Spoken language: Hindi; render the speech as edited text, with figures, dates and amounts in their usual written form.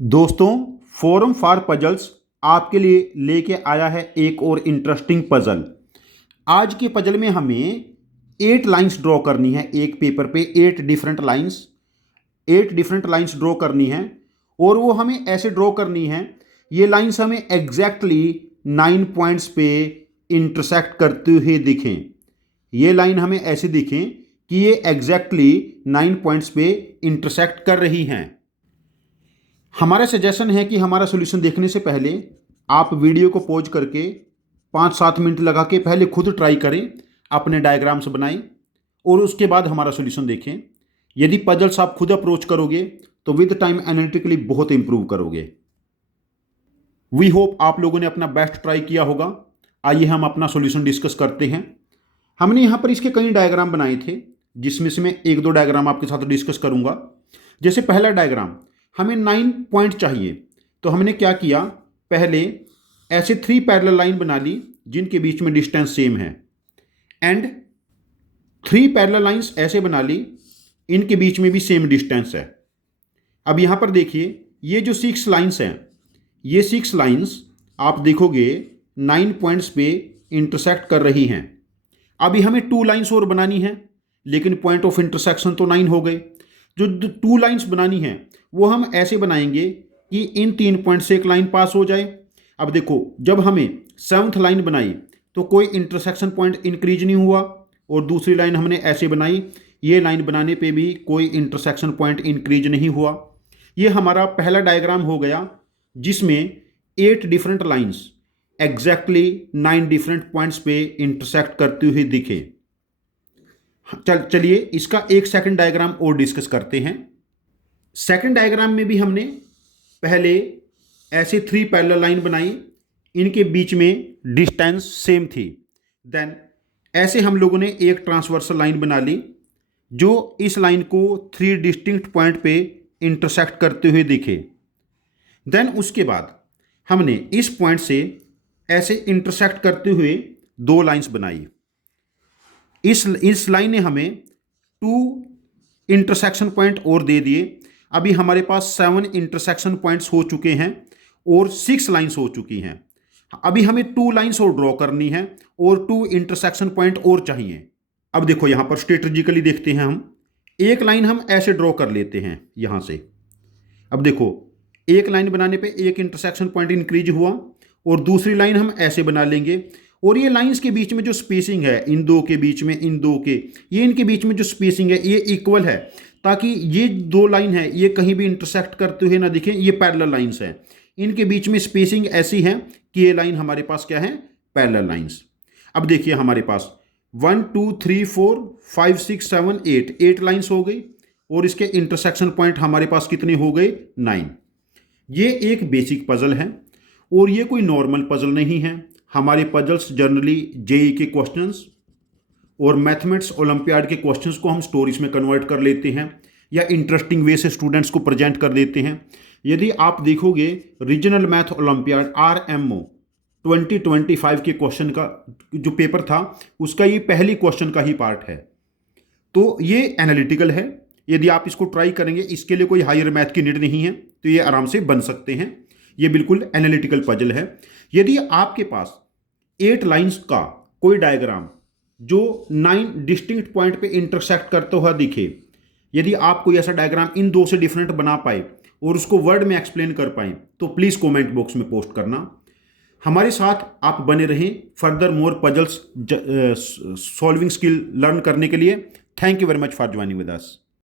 दोस्तों, फोरम फॉर पजल्स आपके लिए लेके आया है एक और इंटरेस्टिंग पजल। आज के पजल में हमें 8 लाइंस ड्रॉ करनी है। एक पेपर पे 8 डिफरेंट लाइंस ड्रॉ करनी है और वो हमें ऐसे ड्रॉ करनी है, ये लाइंस हमें एग्जैक्टली 9 पॉइंट्स पे इंटरसेक्ट करते हुए दिखें। ये लाइन हमें ऐसे दिखें कि ये एग्जैक्टली 9 पॉइंट्स पे इंटरसेक्ट कर रही हैं। हमारा सजेशन है कि हमारा सॉल्यूशन देखने से पहले आप वीडियो को पॉज करके 5-7 मिनट लगा के पहले खुद ट्राई करें, अपने डायग्राम्स बनाएं और उसके बाद हमारा सॉल्यूशन देखें। यदि पजल्स आप खुद अप्रोच करोगे तो विद टाइम एनालिटिकली बहुत इंप्रूव करोगे। वी होप आप लोगों ने अपना बेस्ट ट्राई किया होगा। आइए हम अपना सॉल्यूशन डिस्कस करते हैं। हमने यहाँ पर इसके कई डायग्राम बनाए थे, जिसमें से मैं 1-2 डायग्राम आपके साथ डिस्कस करूँगा। जैसे पहला डायग्राम, हमें 9 पॉइंट चाहिए, तो हमने क्या किया, पहले ऐसे 3 पैरेलल लाइन बना ली जिनके बीच में डिस्टेंस सेम है, एंड 3 पैरेलल लाइंस ऐसे बना ली, इनके बीच में भी सेम डिस्टेंस है। अब यहाँ पर देखिए, ये जो 6 लाइंस हैं, ये 6 लाइंस आप देखोगे 9 पॉइंट्स पे इंटरसेक्ट कर रही हैं। अभी हमें 2 लाइंस और बनानी है, लेकिन पॉइंट ऑफ इंटरसेक्शन तो 9 हो गए। जो 2 लाइंस बनानी है वो हम ऐसे बनाएंगे कि इन 3 पॉइंट से एक लाइन पास हो जाए। अब देखो, जब हमें 7th लाइन बनाई तो कोई इंटरसेक्शन पॉइंट इंक्रीज नहीं हुआ, और दूसरी लाइन हमने ऐसे बनाई, ये लाइन बनाने पे भी कोई इंटरसेक्शन पॉइंट इंक्रीज नहीं हुआ। ये हमारा पहला डायग्राम हो गया जिसमें 8 different lines exactly 9 different points पे इंटरसेक्ट करते हुए दिखे। चलिए इसका एक सेकंड डायग्राम और डिस्कस करते हैं। सेकंड डायग्राम में भी हमने पहले ऐसे 3 पैरेलल लाइन बनाई, इनके बीच में डिस्टेंस सेम थी। देन ऐसे हम लोगों ने एक ट्रांसवर्सल लाइन बना ली जो इस लाइन को 3 डिस्टिंक्ट पॉइंट पे इंटरसेक्ट करते हुए दिखे। देन उसके बाद हमने इस पॉइंट से ऐसे इंटरसेक्ट करते हुए 2 लाइंस बनाई। इस लाइन ने हमें 2 इंटरसेक्शन पॉइंट और दे दिए। अभी हमारे पास 7 इंटरसेक्शन पॉइंट्स हो चुके हैं और 6 लाइंस हो चुकी हैं। अभी हमें 2 लाइंस और ड्रॉ करनी है और 2 इंटरसेक्शन पॉइंट और चाहिए। अब देखो, यहाँ पर स्ट्रेटेजिकली देखते हैं, हम एक लाइन हम ऐसे ड्रॉ कर लेते हैं यहाँ से। अब देखो, एक लाइन बनाने पे एक इंटरसेक्शन पॉइंट इंक्रीज हुआ, और दूसरी लाइन हम ऐसे बना लेंगे, और ये लाइंस के बीच में जो स्पेसिंग है, इन 2 के बीच में, इन 2 के, ये इनके बीच में जो स्पेसिंग है ये इक्वल है, ताकि ये 2 लाइन है ये कहीं भी इंटरसेक्ट करते हुए ना दिखें। ये पैरेलल लाइंस हैं, इनके बीच में स्पेसिंग ऐसी है कि ये लाइन हमारे पास क्या है, पैरेलल लाइंस। अब देखिए, हमारे पास 1 2 3 4 5 6 7 8 लाइंस हो गई, और इसके इंटरसेक्शन पॉइंट हमारे पास कितने हो गए, 9। ये एक बेसिक पजल है और ये कोई नॉर्मल पजल नहीं है। हमारे पजल्स जनरली जेई के क्वेश्चंस और मैथमेटिक्स ओलंपियाड के क्वेश्चंस को हम स्टोरीज में कन्वर्ट कर लेते हैं, या इंटरेस्टिंग वे से स्टूडेंट्स को प्रेजेंट कर देते हैं। यदि आप देखोगे रीजनल मैथ ओलंपियाड RMO 2025 के क्वेश्चन का जो पेपर था, उसका ये पहली क्वेश्चन का ही पार्ट है। तो ये एनालिटिकल है। यदि आप इसको ट्राई करेंगे, इसके लिए कोई हायर मैथ की नीड नहीं है, तो ये आराम से बन सकते हैं। ये बिल्कुल एनालिटिकल पजल है। यदि आपके पास 8 लाइंस का कोई डायग्राम जो 9 डिस्टिंक्ट पॉइंट पे इंटरसेक्ट करता हुआ दिखे, यदि आप कोई ऐसा डायग्राम इन 2 से डिफरेंट बना पाए और उसको वर्ड में एक्सप्लेन कर पाए, तो प्लीज़ कमेंट बॉक्स में पोस्ट करना। हमारे साथ आप बने रहें further more puzzles solving skill learn करने के लिए। Thank you very much for joining with us.